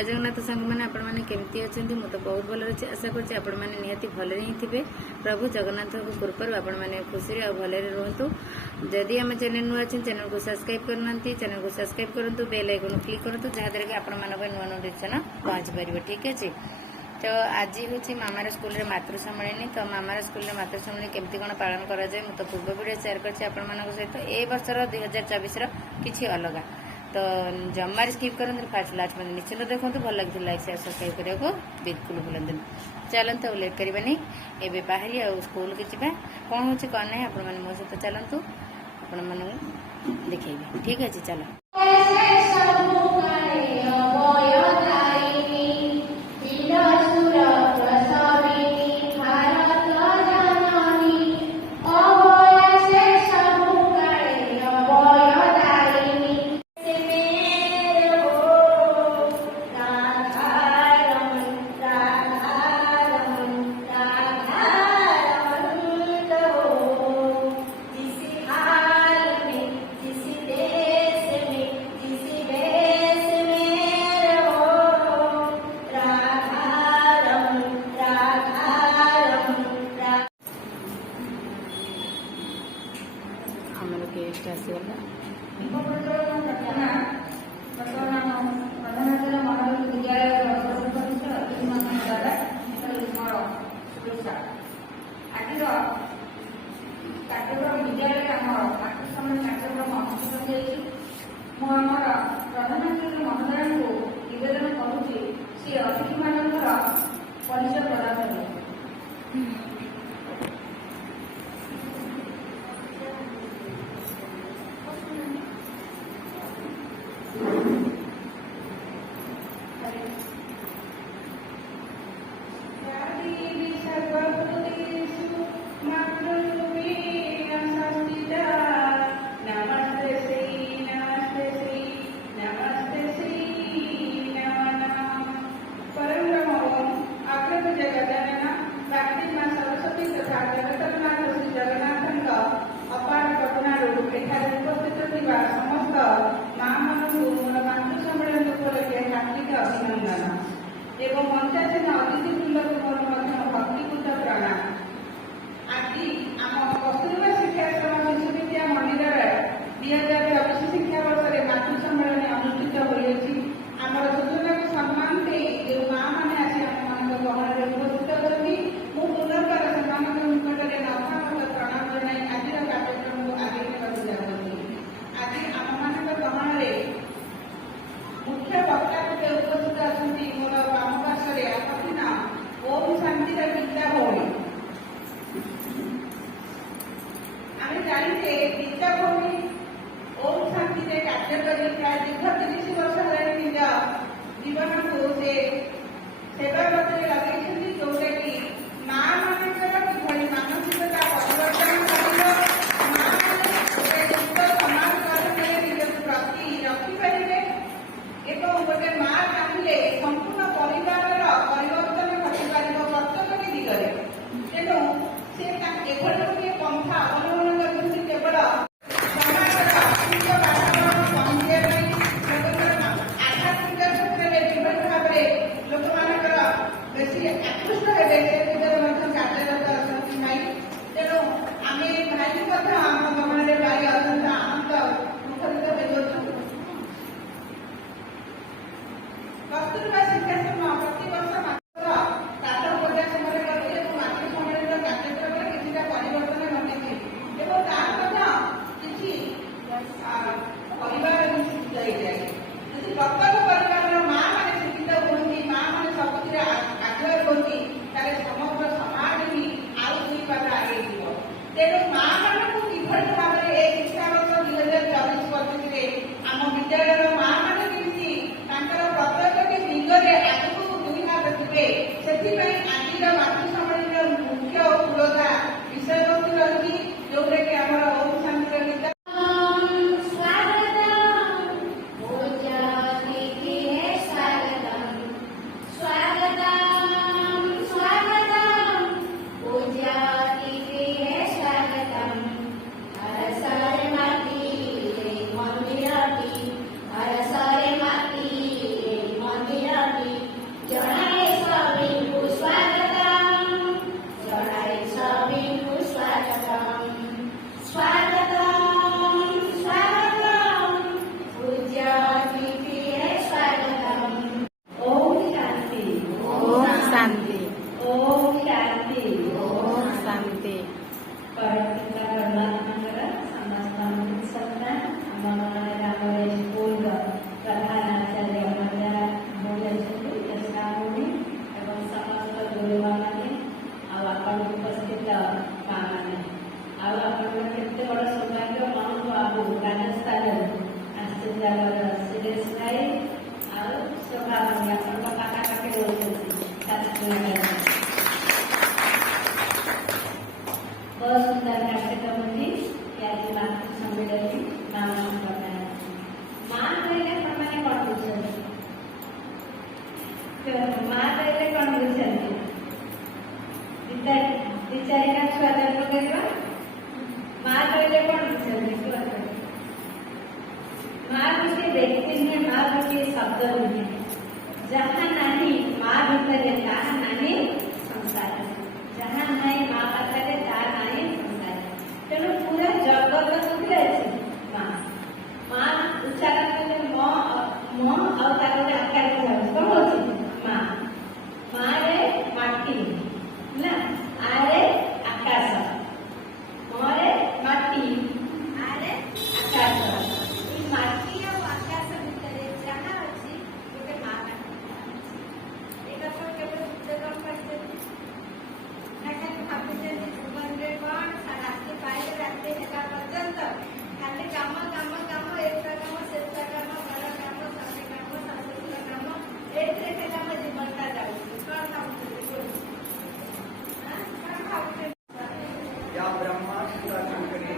जय जगन्नाथ सांग मैंने आपण मैंने केमती अच्छा मु तो बहुत भल अच्छे आशा करछि आपण मैंने निहाती भल ही थे। प्रभु जगन्नाथ को कृपा आपण मैंने खुशी और भल रुहतु। जदि आम चैनल नुआ अच्छे चैनल को सब्सक्राइब करना चैनल को सब्सक्राइब करूँ बेल आइकन क्लिक करूँ जहाँद्वारा कि आपण मान नुआ नोटिफिकेशन पहुँची पार। ठीक अच्छे तो आज हूँ मामार स्कूल में मातृ सम्मेलन। तो मामार स्कूल में मातृ सम्मेलन केमती कौन पालन कराए मुझे पूर्व वीडियो शेयर कर सहित ए वर्षर 2024 किसी अलग तो जमार स्किप करूँ फास्ट लास्ट में निश्चिंत देखो भल लगी लाइक शेयर सब्सक्राइब करने को बिल्कुल भूलते। चलते तो लेट करवानी एवं बाहरी आ स्कूल की जावा कौन हो कौन ना आपण मैंने मो सहित चलतु आपण मन देखिए। ठीक अच्छे चलो ଆମର ଗେଷ୍ଟ ଆସିଗଲା। ପରିଚୟ ପ୍ରଦାନ କରିବେ। एवं मंचासीन अतिथि वृंद को भक्तिपूत प्रणाम। आज आम कस्तूरबा शिक्षाश्रम विश्वविद्या मंदिर 2024 शिक्षा वर्ष में मातृ सम्मेलन अनुष्ठित होती। आमर सूचना को सम्मान दे जो माँ मैंने आसी आम गहन में उपस्थित अच्छी पुनर्बार से निकट में नथामत प्रणाम जनाई आज कार्यक्रम को आगे आज आम मान गहन में मुख्य वक्ता रूपे उपस्थित अच्छी मोर बाम पार्श्वे आपत्ति नाम ओम शांति विद्या भौणी। आम जाने विद्या भौणी ओम शांति कार्य कर प्राय दीर्घ 30 वर्ष है निज जीवन को से सेवा पत्र लगे जोटा कि माँ मानकर किभली मानसिकता परिवर्तन कर समाज गठन निज प्रति रखिपारे एवं गोटे माँ चाहिए संपूर्ण परिवार परिवर्तन घटार प्रत्येक दिगरे तेणु से एभली गोटे पंथा अवलम्बन कर केवल समाजर आर्थिक वातावरण पहुंचा आध्यात्मिक क्षेत्र में किभली भाव लोक मानकर बेसी आकृष्ट हे से कार्यरत अच्छा भाई। तेणु आम भाई आम गमन भाई अत्यंत आनंद मुखरित हो कस्तूरबा शिक्षाश्रम प्रति वर्ष तार पूजा समय मातृ सम्मेलन कार्यक्रम में किसी परिवर्तन घटी किसी परिवार जाए प्रत्येक परिवार माँ मैंने शिक्षित होती माँ मैंने सबुद आग्रह होती समग्र समाज भी आउ दुई पाद आगे तेणु माँ मान को किभली भाव में शिक्षा वर्ष 2024-25 आम विद्यालय माँ मैंने केमती प्रत्येक दिगरे आगू दुई हाथ थे से आज मातृ सम्मेलन मुख्य पुरोधा विषय वस्तु रही जोटा कि आम Om Shanti Gita Arasare mati, mandira बहुत सुंदर कार्यक्रम होती याची मातृ संमेलनी नामांकन करणार मां कहले प्रमाणे कोण बुझନ୍ତି मां कहले कोण बुझନ୍ତି विचारिका छुआ जन्म करवा मां कहले कोण बुझନ୍ତି मां गोटे व्यक्ति नुहे मां गोटे शब्द नुहे जहाँ नहीं मां भितर ताहा नहीं संसार जहाँ नहीं मां पाखे ताहा नहीं संसार तेणु पूरा जगत कोथे अछि मां मां उच्चारण कले म और तार गोटे आकार कौन होछि मां मां रे माटी ना आरे आकाश म रे माटी आरे आकाश माटी और आकाश भितर जहाँ अछि गोटे मां एटा तो केवल उच्चारण करते ना खाली भाबुचे जीवन रे कोन रास्ते पाइले रास्ते हेला पर्यंत खाली काम काम काम एकटा काम सेटा काम बड़ा काम साथे काम सासुर काम एथे हेला म जीवनटा जाउछि कोन भाबुचे हां भाबुचे या ब्रह्मा शिवा शंकरे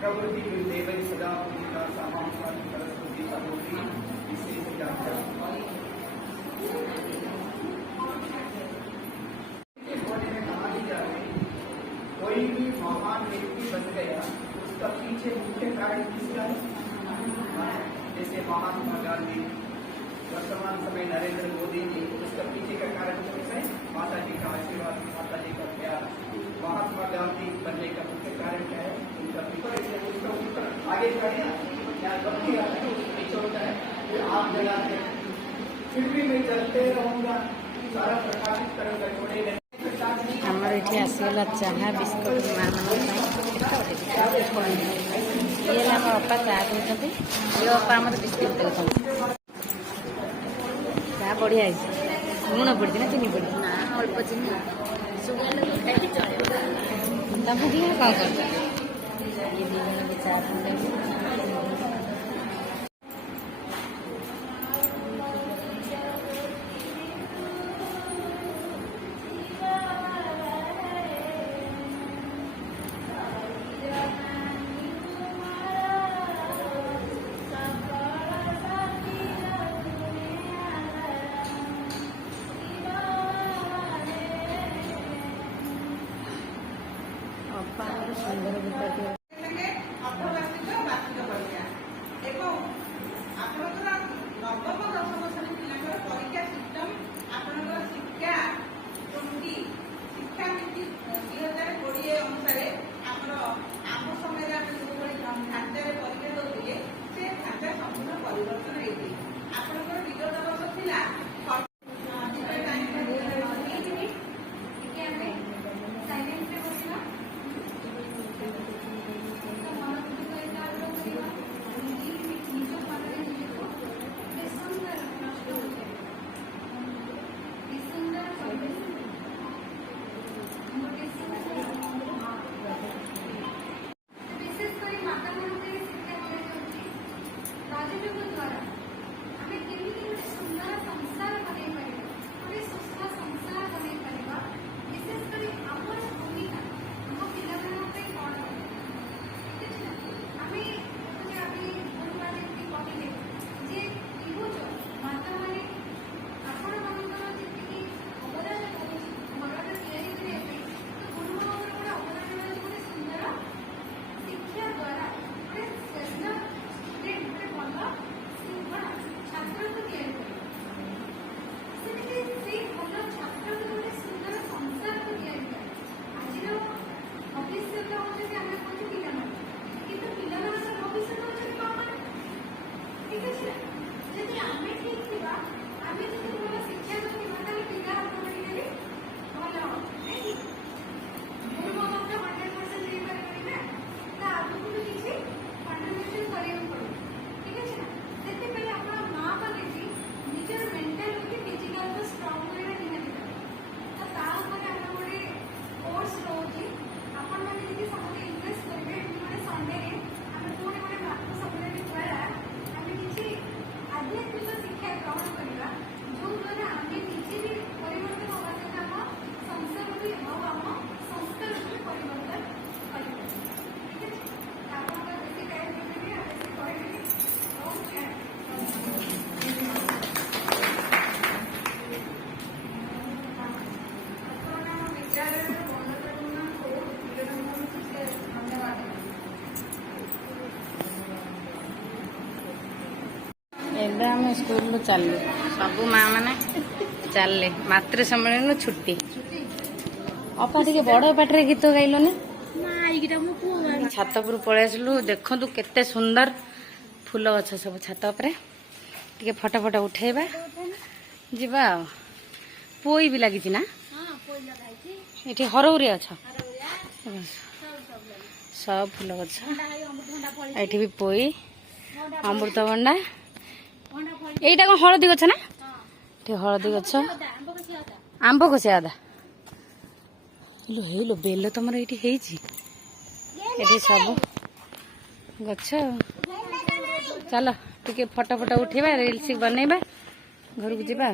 प्रवृत्ति देवै सदा पूजिता सामां सरस्वती सरोती इसे जाता कोई भी महान व्यक्ति बन गया उसका पीछे मुख्य कारण किसका है? जैसे महात्मा गांधी, वर्तमान समय नरेंद्र मोदी जी, उसका पीछे का कारण क्या है? माता जी का आशीर्वाद, माता जी का प्यार। महात्मा गांधी बनने का मुख्य कारण क्या है? उनका पीछे उसका ऊपर आगे बढ़े या बढ़ती आता है पीछे होता है फिर आप जलाते हैं, फिर भी मैं चलते रहूंगा, सारा प्रकाशित करूंगा, छोड़ेगा। ଆମର ଏଠି ଆସିଗଲା ଚାହା ବିସ୍କୁଟ ମାଆ ମାନଙ୍କ ପାଇଁ ଇଏ ହେଲା ଆମ ଅପା ଚାହା ଦେଉଛନ୍ତି ଇଏ ଅପା ଆମର ବିସ୍କୁଟ ଦେଉଛନ୍ତି ଚାହା ବଢ଼ିଆ ହେଇଛି ଲୁଣ ପଡ଼ିଛି ନା ଚିନି ପଡ଼ିଛି ନା ଅଳ୍ପ ଚିନି ସୁଗାର ଲୋକ ଖାଇକି ଚଳିବ ତମେ ଟିକେ କ'ଣ କରୁଛ ଇଏ ଦୁଇ ଜଣ ବି ଚାହା ପିଉଛନ୍ତି ଅପା ଆମର ସୁନ୍ଦର ଗୀତ ଅର୍ଦ୍ଧବାର୍ଷିକ ବାର୍ଷିକ ପରୀକ୍ଷା ଏବଂ ଆପଣଙ୍କର ନବମ ଦଶମ ଶ୍ରେଣୀ ପିଲାଙ୍କର ପରୀକ୍ଷା ସିଷ୍ଟମ ଆପଣଙ୍କର ଶିକ୍ଷା କମିଟି ଶିକ୍ଷାନୀତି 2020 ଅନୁସାରେ ଆମର ଆମ ସମୟରେ ଆମେ ଯେଉଁଭଳି ଢାଞ୍ଚାରେ ପରୀକ୍ଷା ଦେଉଥିଲେ ସେ ଢାଞ୍ଚା ସମ୍ପୂର୍ଣ୍ଣ ପରିବର୍ତ୍ତନ ହେଇଛି। ଆପଣଙ୍କର ବିଗତ ବର୍ଷ ଥିଲା ଏବେ ଆମେ ସ୍କୁଲରୁ ଚାଲିଲୁ ସବୁ ମା ମାନେ ଚାଲିଲେ ମାତୃ ସମ୍ମିଳନୀ ଛୁଟି ଅପା ଟିକେ ବଡ ପାଟିରେ ଗୀତ ଗାଇଲନି ଛାତ ଉପରୁ ପଳେଇ ଆସିଲୁ ଦେଖନ୍ତୁ କେତେ ସୁନ୍ଦର ଫୁଲ ଗଛ ସବୁ ଛାତ ଉପରେ ଟିକେ ଫଟୋ ଫଟୋ ଉଠେଇବା ଯିବା ଆଉ ପୋଇ ବି ଲାଗିଛି ନା ଏଠି ହରଉରେ ଅଛ ସବୁ ଫୁଲ ଗଛ ଏଠି ବି ପୋଇ ଅମୃତଭଣ୍ଡା ଏଇଟା କଣ ହଳଦୀ ଗଛ ନା ଏଠି ହଳଦୀ ଗଛ ଆମ୍ବ କଷିଆ ଅଦା ହେଇଲୋ ବେଲ ତମର ଏଇଠି ହେଇଛି ଏଠି ସବୁ ଗଛ ଚାଲ ଟିକେ ଫଟୋ ଫଟୋ ଉଠେଇବା ରିଲ୍ସ ବନେଇବା ଘରକୁ ଯିବା।